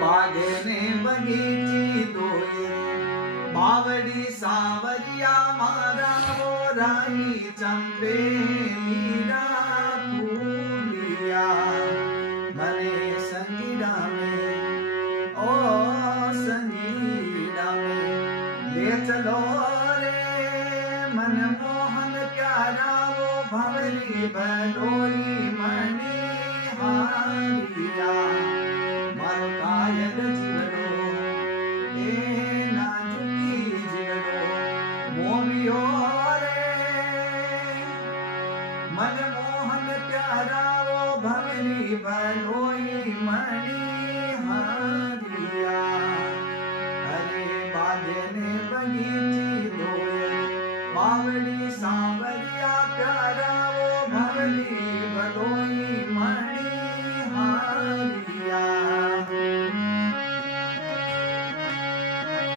बागे ने बगीची दोए बावड़ी सावरिया मारा वो राई चंपे मीरा फूलिया मरे संगीड़ा में ओ संगीड़ा में ले चलो रे मनमोहन प्यारा वो भंवरी भलोई मणि हारिया